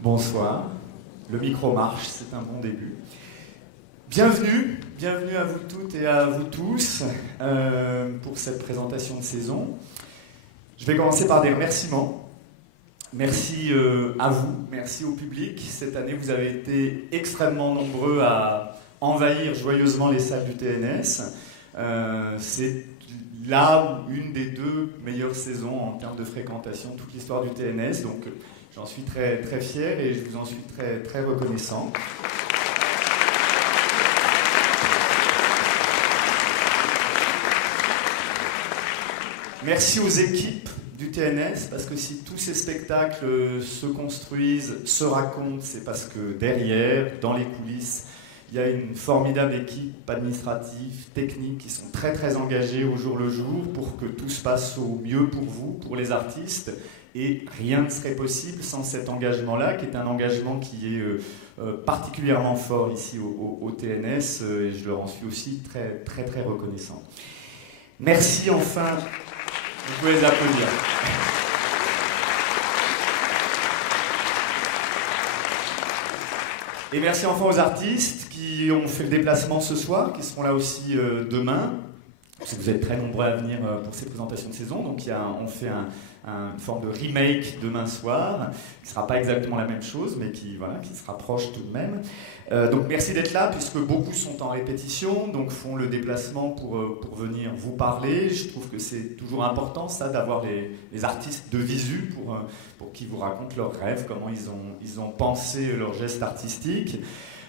Bonsoir, le micro marche, c'est un bon début. Bienvenue à vous toutes et à vous tous pour cette présentation de saison. Je vais commencer par des remerciements. Merci à vous, merci au public. Cette année, vous avez été extrêmement nombreux à envahir joyeusement les salles du TNS. C'est là une des deux meilleures saisons en termes de fréquentation de toute l'histoire du TNS. Donc, j'en suis très, très fier et je vous en suis très, très reconnaissant. Merci aux équipes du TNS, parce que si tous ces spectacles se construisent, se racontent, c'est parce que derrière, dans les coulisses, il y a une formidable équipe administrative, technique, qui sont très très engagés au jour le jour pour que tout se passe au mieux pour vous, pour les artistes. Et rien ne serait possible sans cet engagement-là, qui est un engagement qui est particulièrement fort ici au TNS, et je leur en suis aussi très très très reconnaissant. Merci enfin, vous pouvez les applaudir. Et merci enfin aux artistes qui ont fait le déplacement ce soir, qui seront là aussi demain. Vous êtes très nombreux à venir pour ces présentations de saison, donc on fait une forme de remake demain soir, qui ne sera pas exactement la même chose, mais qui se rapproche tout de même. Donc merci d'être là, puisque beaucoup sont en répétition, donc font le déplacement pour venir vous parler. Je trouve que c'est toujours important, ça, d'avoir les artistes de visu pour qu'ils vous racontent leurs rêves, comment ils ont pensé leurs gestes artistiques.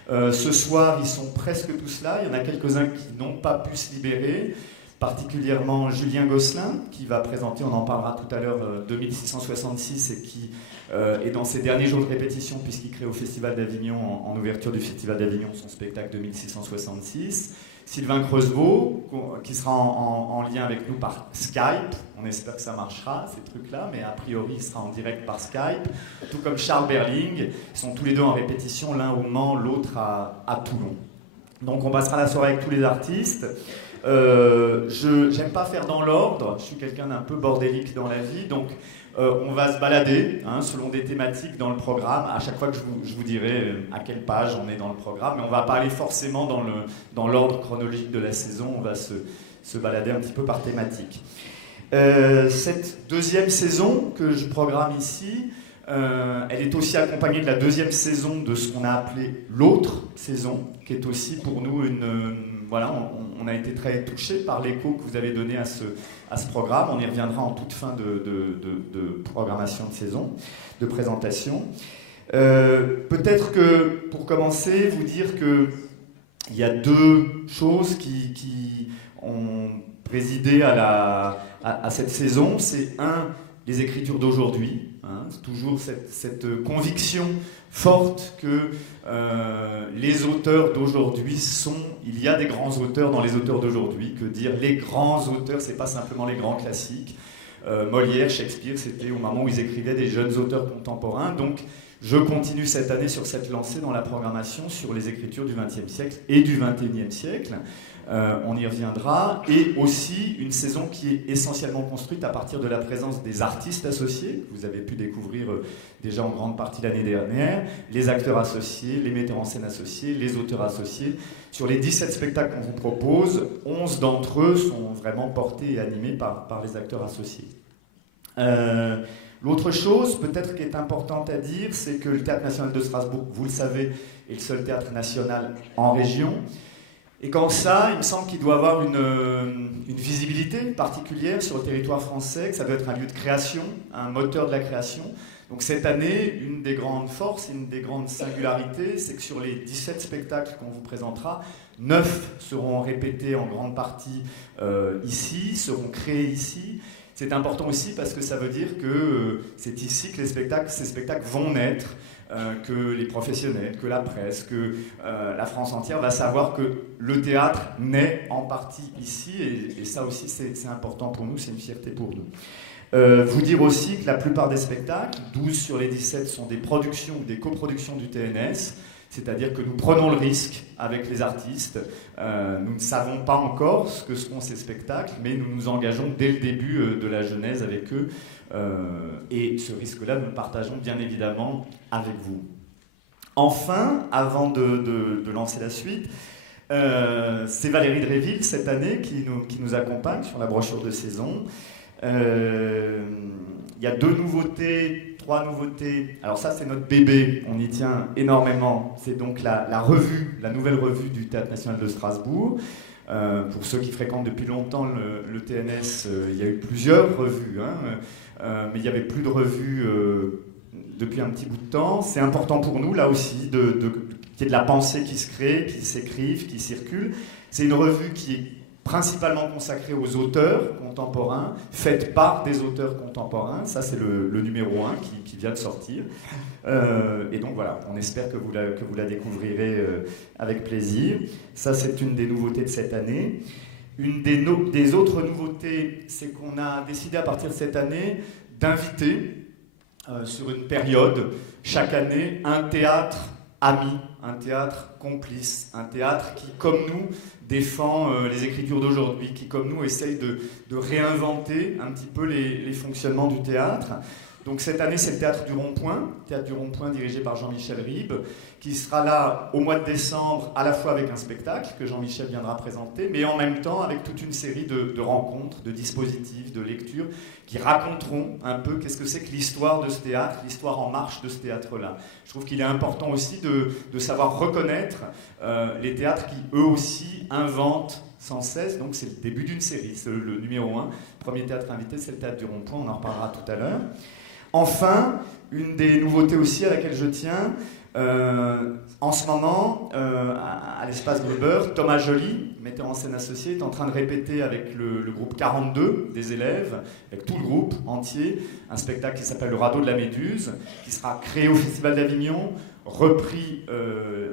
Ce soir, ils sont presque tous là. Il y en a quelques-uns qui n'ont pas pu se libérer, particulièrement Julien Gosselin, qui va présenter, on en parlera tout à l'heure, 2666, et qui est dans ses derniers jours de répétition, puisqu'il crée au Festival d'Avignon, en ouverture du Festival d'Avignon, son spectacle 2666. Sylvain Creusevaux, qui sera en lien avec nous par Skype. On espère que ça marchera, ces trucs-là, mais a priori, il sera en direct par Skype. Tout comme Charles Berling. Ils sont tous les deux en répétition, l'un au Mans, l'autre à Toulon. Donc on passera la soirée avec tous les artistes. Je n'aime pas faire dans l'ordre, je suis quelqu'un d'un peu bordélique dans la vie, donc on va se balader selon des thématiques dans le programme. À chaque fois que je vous dirai à quelle page on est dans le programme, mais on ne va pas aller forcément dans l'ordre chronologique de la saison, on va se balader un petit peu par thématique. Cette deuxième saison que je programme ici, elle est aussi accompagnée de la deuxième saison de ce qu'on a appelé l'autre saison, qui est aussi pour nous on a été très touchés par l'écho que vous avez donné à ce programme. On y reviendra en toute fin de programmation de saison, de présentation. Peut-être que, pour commencer, vous dire qu'il y a deux choses qui ont présidé à cette saison. C'est les écritures d'aujourd'hui. C'est toujours cette conviction forte que les auteurs d'aujourd'hui il y a des grands auteurs dans les auteurs d'aujourd'hui, que dire les grands auteurs, c'est pas simplement les grands classiques. Molière, Shakespeare, c'était au moment où ils écrivaient des jeunes auteurs contemporains. Donc je continue cette année sur cette lancée dans la programmation sur les écritures du XXe siècle et du XXIe siècle. On y reviendra. Et aussi une saison qui est essentiellement construite à partir de la présence des artistes associés, que vous avez pu découvrir déjà en grande partie l'année dernière, les acteurs associés, les metteurs en scène associés, les auteurs associés. Sur les 17 spectacles qu'on vous propose, 11 d'entre eux sont vraiment portés et animés par les acteurs associés. L'autre chose, peut-être qui est importante à dire, c'est que le Théâtre National de Strasbourg, vous le savez, est le seul théâtre national en région. Et comme ça, il me semble qu'il doit avoir une visibilité particulière sur le territoire français, que ça doit être un lieu de création, un moteur de la création. Donc cette année, une des grandes forces, une des grandes singularités, c'est que sur les 17 spectacles qu'on vous présentera, 9 seront répétés en grande partie ici, seront créés ici. C'est important aussi parce que ça veut dire que c'est ici que ces spectacles vont naître, que les professionnels, que la presse, que la France entière va savoir que le théâtre naît en partie ici, et ça aussi c'est important pour nous, c'est une fierté pour nous. Vous dire aussi que la plupart des spectacles, 12 sur les 17, sont des productions ou des coproductions du TNS. C'est-à-dire que nous prenons le risque avec les artistes. Nous ne savons pas encore ce que seront ces spectacles, mais nous nous engageons dès le début de la genèse avec eux. Et ce risque-là, nous le partageons bien évidemment avec vous. Enfin, avant de lancer la suite, c'est Valérie Dréville cette année qui nous accompagne sur la brochure de saison. Il y a 2 nouveautés, 3 nouveautés. Alors ça, c'est notre bébé, on y tient énormément. C'est donc la revue, la nouvelle revue du Théâtre National de Strasbourg. Pour ceux qui fréquentent depuis longtemps le TNS, il y a eu plusieurs revues, mais il n'y avait plus de revues depuis un petit bout de temps. C'est important pour nous, là aussi, qu'il y ait de la pensée qui se crée, qui s'écrive, qui circule. C'est une revue qui est principalement consacrée aux auteurs contemporains, faite par des auteurs contemporains. Ça, c'est le numéro 1 qui vient de sortir. Et donc voilà, on espère que vous la découvrirez avec plaisir. Ça, c'est une des nouveautés de cette année. Une des autres nouveautés, c'est qu'on a décidé à partir de cette année d'inviter sur une période, chaque année, un théâtre ami, un théâtre complice, un théâtre qui, comme nous, défend les écritures d'aujourd'hui, qui, comme nous, essaye de réinventer un petit peu les fonctionnements du théâtre. Donc cette année, c'est le Théâtre du Rond-Point, dirigé par Jean-Michel Ribes, qui sera là au mois de décembre, à la fois avec un spectacle que Jean-Michel viendra présenter, mais en même temps avec toute une série de rencontres, de dispositifs, de lectures, qui raconteront un peu qu'est-ce que c'est que l'histoire de ce théâtre, l'histoire en marche de ce théâtre-là. Je trouve qu'il est important aussi de savoir reconnaître les théâtres qui, eux aussi, inventent sans cesse. Donc c'est le début d'une série, c'est le numéro 1. Premier théâtre invité, c'est le Théâtre du Rond-Point, on en reparlera tout à l'heure. Enfin, une des nouveautés aussi à laquelle je tiens, en ce moment, à l'espace Weber, Thomas Joly, metteur en scène associé, est en train de répéter avec le groupe 42 des élèves, avec tout le groupe entier, un spectacle qui s'appelle Le Radeau de la Méduse, qui sera créé au Festival d'Avignon, repris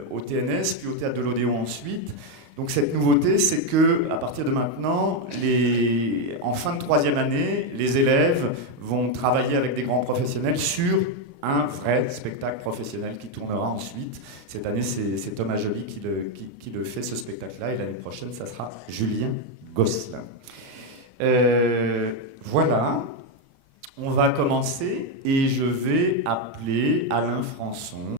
au TNS, puis au Théâtre de l'Odéon ensuite. Donc cette nouveauté, c'est que à partir de maintenant, en fin de 3e année, les élèves vont travailler avec des grands professionnels sur un vrai spectacle professionnel qui tournera ensuite. Cette année, c'est Thomas Joly qui le fait, ce spectacle-là, et l'année prochaine, ça sera Julien Gosselin. Voilà, on va commencer, et je vais appeler Alain Françon.